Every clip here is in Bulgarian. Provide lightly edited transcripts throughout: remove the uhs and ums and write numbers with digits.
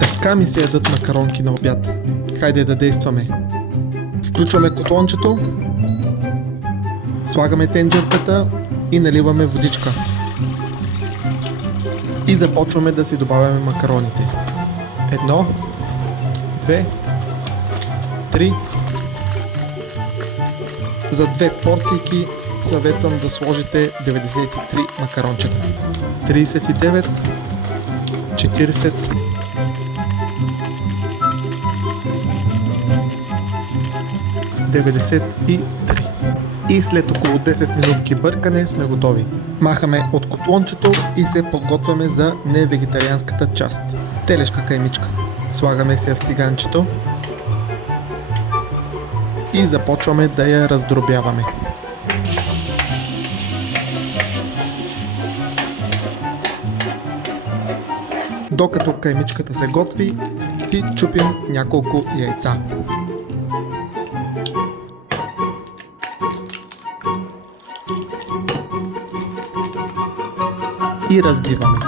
Така ми се ядат макаронки на обяд. Хайде да действаме. Включваме котлончето, слагаме тенджерката и наливаме водичка. И започваме да си добавяме макароните. 1, 2, 3. За 2 порцийки съветвам да сложите 93 макарончета. 39, 40, 93. И след около 10 минутки бъркане сме готови. Махаме от котлончето и се подготвяме за невегетарианската част. Телешка каймичка. Слагаме се в тиганчето и започваме да я раздробяваме. Докато каймичката се готви, си чупим няколко яйца. И разбиваме.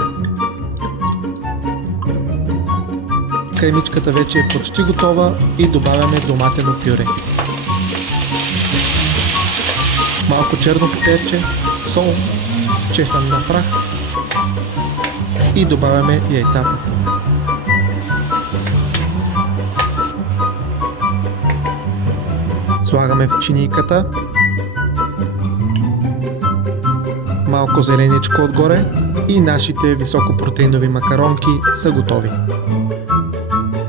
Каймичката вече е почти готова и добавяме доматено пюре. Малко черно пеперче, сол, чесън на прах и добавяме яйцата. Слагаме в чинийката, малко зеленичко отгоре и нашите високопротеинови макаронки са готови.